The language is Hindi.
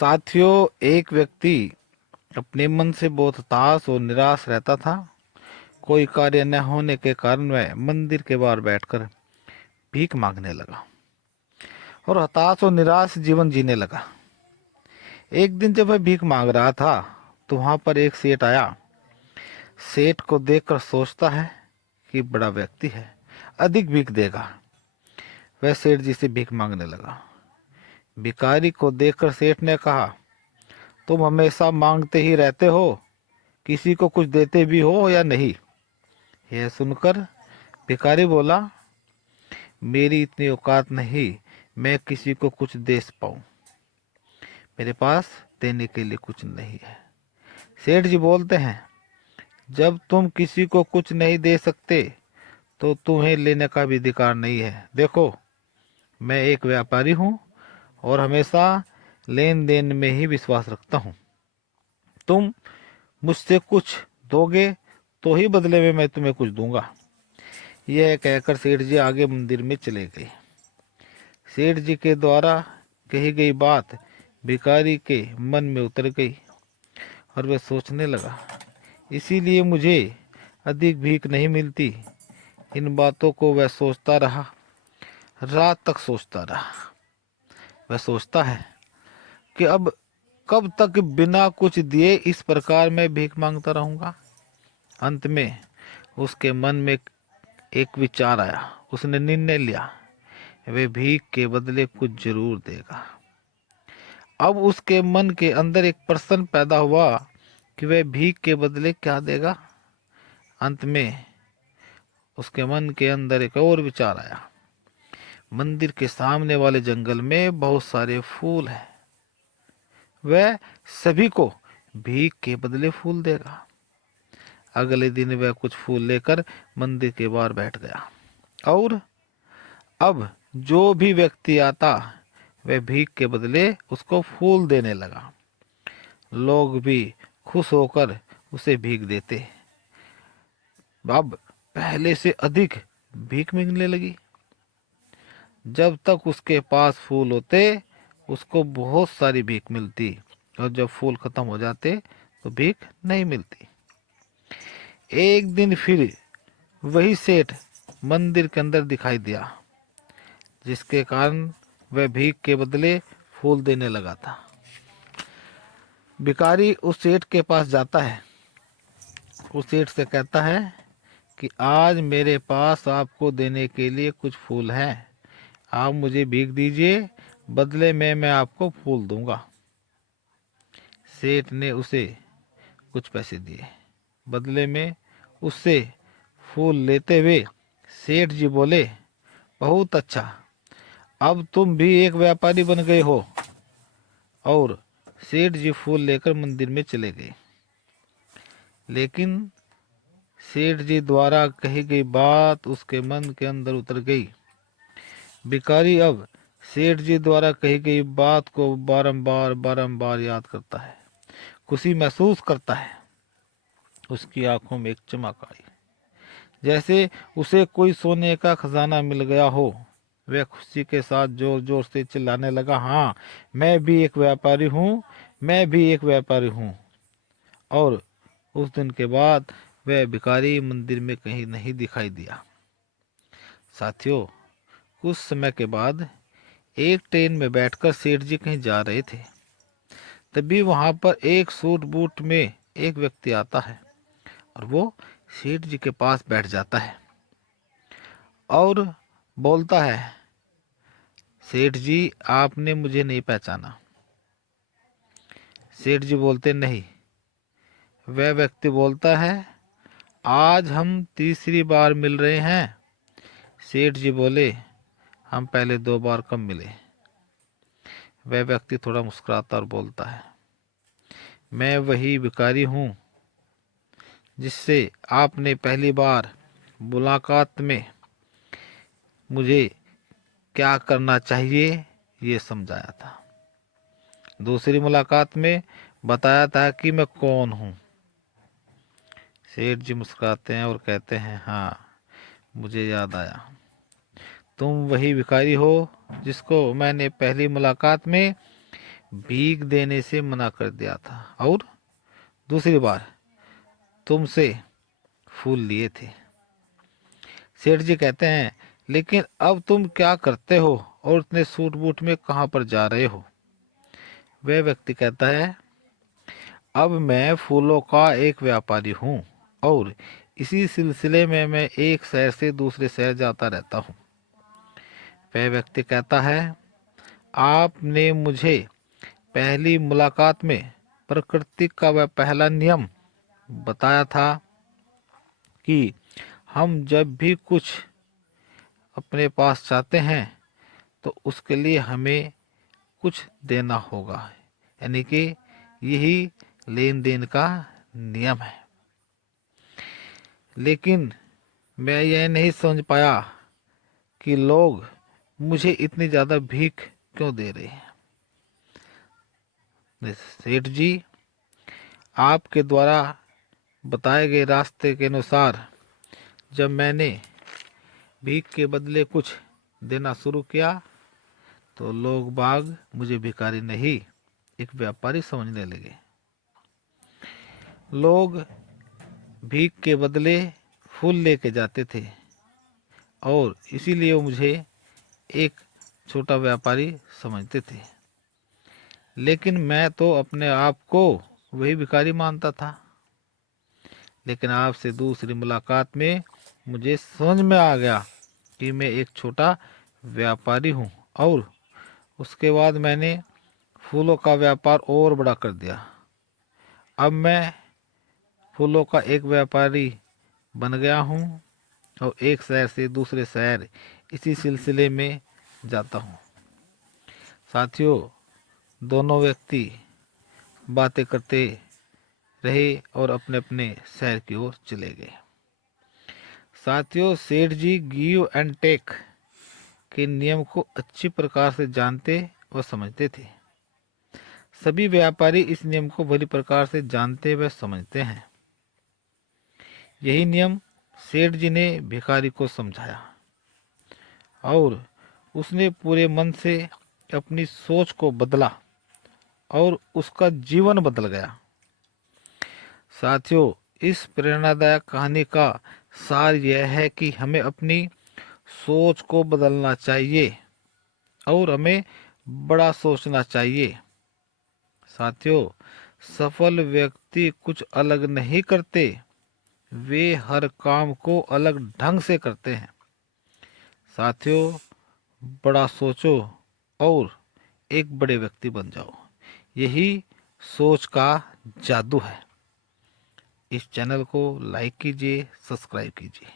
साथियों, एक व्यक्ति अपने मन से बहुत हताश और निराश रहता था। कोई कार्य न होने के कारण वह मंदिर के बाहर बैठकर भीख मांगने लगा और हताश और निराश जीवन जीने लगा। एक दिन जब वह भीख मांग रहा था तो वहां पर एक सेठ आया। सेठ को देखकर सोचता है कि बड़ा व्यक्ति है, अधिक भीख देगा। वह सेठ जी से भीख मांगने लगा। भिखारी को देखकर सेठ ने कहा, तुम हमेशा मांगते ही रहते हो, किसी को कुछ देते भी हो या नहीं? यह सुनकर भिखारी बोला, मेरी इतनी औकात नहीं मैं किसी को कुछ दे पाऊं, मेरे पास देने के लिए कुछ नहीं है। सेठ जी बोलते हैं, जब तुम किसी को कुछ नहीं दे सकते तो तुम्हें लेने का भी अधिकार नहीं है। देखो, मैं एक व्यापारी हूँ और हमेशा लेन देन में ही विश्वास रखता हूँ। तुम मुझसे कुछ दोगे तो ही बदले में मैं तुम्हें कुछ दूंगा। यह कहकर सेठ जी आगे मंदिर में चले गए। सेठ जी के द्वारा कही गई बात भिखारी के मन में उतर गई और वह सोचने लगा, इसीलिए मुझे अधिक भीख नहीं मिलती। इन बातों को वह सोचता रहा, रात तक सोचता रहा। वह सोचता है कि अब कब तक बिना कुछ दिए इस प्रकार मैं भीख मांगता रहूंगा। अंत में उसके मन में एक विचार आया। उसने निर्णय लिया, वे भीख के बदले कुछ जरूर देगा। अब उसके मन के अंदर एक प्रश्न पैदा हुआ कि वह भीख के बदले क्या देगा। अंत में उसके मन के अंदर एक और विचार आया। मंदिर के सामने वाले जंगल में बहुत सारे फूल हैं, वह सभी को भीख के बदले फूल देगा। अगले दिन वह कुछ फूल लेकर मंदिर के बाहर बैठ गया और अब जो भी व्यक्ति आता वह भीख के बदले उसको फूल देने लगा। लोग भी खुश होकर उसे भीख देते। अब पहले से अधिक भीख मिलने लगी। जब तक उसके पास फूल होते उसको बहुत सारी भीख मिलती और जब फूल खत्म हो जाते तो भीख नहीं मिलती। एक दिन फिर वही सेठ मंदिर के अंदर दिखाई दिया, जिसके कारण वह भीख के बदले फूल देने लगा था। भिखारी उस सेठ के पास जाता है। उस सेठ से कहता है कि आज मेरे पास आपको देने के लिए कुछ फूल हैं, आप मुझे भीख दीजिए, बदले में मैं आपको फूल दूंगा। सेठ ने उसे कुछ पैसे दिए। बदले में उससे फूल लेते हुए सेठ जी बोले, बहुत अच्छा, अब तुम भी एक व्यापारी बन गए हो। और सेठ जी फूल लेकर मंदिर में चले गए। लेकिन सेठ जी द्वारा कही गई बात उसके मन के अंदर उतर गई। भिखारी अब सेठ जी द्वारा कही गई बात को बारंबार बारंबार याद करता है, खुशी महसूस करता है। उसकी आंखों में एक चमक आई, जैसे उसे कोई सोने का खजाना मिल गया हो। वह खुशी के साथ जोर जोर से चिल्लाने लगा, हाँ, मैं भी एक व्यापारी हूँ, मैं भी एक व्यापारी हूँ। और उस दिन के बाद वह भिखारी मंदिर में कहीं नहीं दिखाई दिया। साथियों, कुछ समय के बाद एक ट्रेन में बैठकर सेठ जी कहीं जा रहे थे। तभी वहां पर एक सूट बूट में एक व्यक्ति आता है और वो सेठ जी के पास बैठ जाता है और बोलता है, सेठ जी, आपने मुझे नहीं पहचाना? सेठ जी बोलते, नहीं। वह व्यक्ति बोलता है, आज हम तीसरी बार मिल रहे हैं। सेठ जी बोले, हम पहले 2 बार कब मिले? वह व्यक्ति थोड़ा मुस्कुराता और बोलता है, मैं वही भिखारी हूँ जिससे आपने पहली बार मुलाकात में मुझे क्या करना चाहिए ये समझाया था। दूसरी मुलाकात में बताया था कि मैं कौन हूँ। सेठ जी मुस्कुराते हैं और कहते हैं, हाँ, मुझे याद आया। तुम वही भिखारी हो जिसको मैंने पहली मुलाकात में भीख देने से मना कर दिया था और दूसरी बार तुमसे फूल लिए थे। सेठ जी कहते हैं, लेकिन अब तुम क्या करते हो और इतने सूट बूट में कहाँ पर जा रहे हो? वह व्यक्ति कहता है, अब मैं फूलों का एक व्यापारी हूँ और इसी सिलसिले में मैं एक शहर से दूसरे शहर जाता रहता हूँ। वह व्यक्ति कहता है, आपने मुझे पहली मुलाकात में प्रकृति का वह पहला नियम बताया था कि हम जब भी कुछ अपने पास चाहते हैं तो उसके लिए हमें कुछ देना होगा, यानी कि यही लेन देन का नियम है। लेकिन मैं यह नहीं समझ पाया कि लोग मुझे इतनी ज्यादा भीख क्यों दे रहे हैं। सेठ जी, आपके द्वारा बताए गए रास्ते के अनुसार जब मैंने भीख के बदले कुछ देना शुरू किया तो लोग बाग मुझे भिखारी नहीं एक व्यापारी समझने लगे। लोग भीख के बदले फूल लेके जाते थे और इसीलिए वो मुझे एक छोटा व्यापारी समझते थे। लेकिन मैं तो अपने आप को वही भिखारी मानता था। लेकिन आपसे दूसरी मुलाकात में मुझे समझ में आ गया कि मैं एक छोटा व्यापारी हूँ और उसके बाद मैंने फूलों का व्यापार और बड़ा कर दिया। अब मैं फूलों का एक व्यापारी बन गया हूँ और एक शहर से दूसरे शहर इसी सिलसिले में जाता हूँ। साथियों, दोनों व्यक्ति बातें करते रहे और अपने अपने शहर की ओर चले गए। साथियों, सेठ जी गिव एंड टेक के नियम को अच्छी प्रकार से जानते और समझते थे। सभी व्यापारी इस नियम को भली प्रकार से जानते व समझते हैं। यही नियम सेठ जी ने भिखारी को समझाया और उसने पूरे मन से अपनी सोच को बदला और उसका जीवन बदल गया। साथियों, इस प्रेरणादायक कहानी का सार यह है कि हमें अपनी सोच को बदलना चाहिए और हमें बड़ा सोचना चाहिए। साथियों, सफल व्यक्ति कुछ अलग नहीं करते, वे हर काम को अलग ढंग से करते हैं। साथियों, बड़ा सोचो और एक बड़े व्यक्ति बन जाओ। यही सोच का जादू है। इस चैनल को लाइक कीजिए, सब्सक्राइब कीजिए।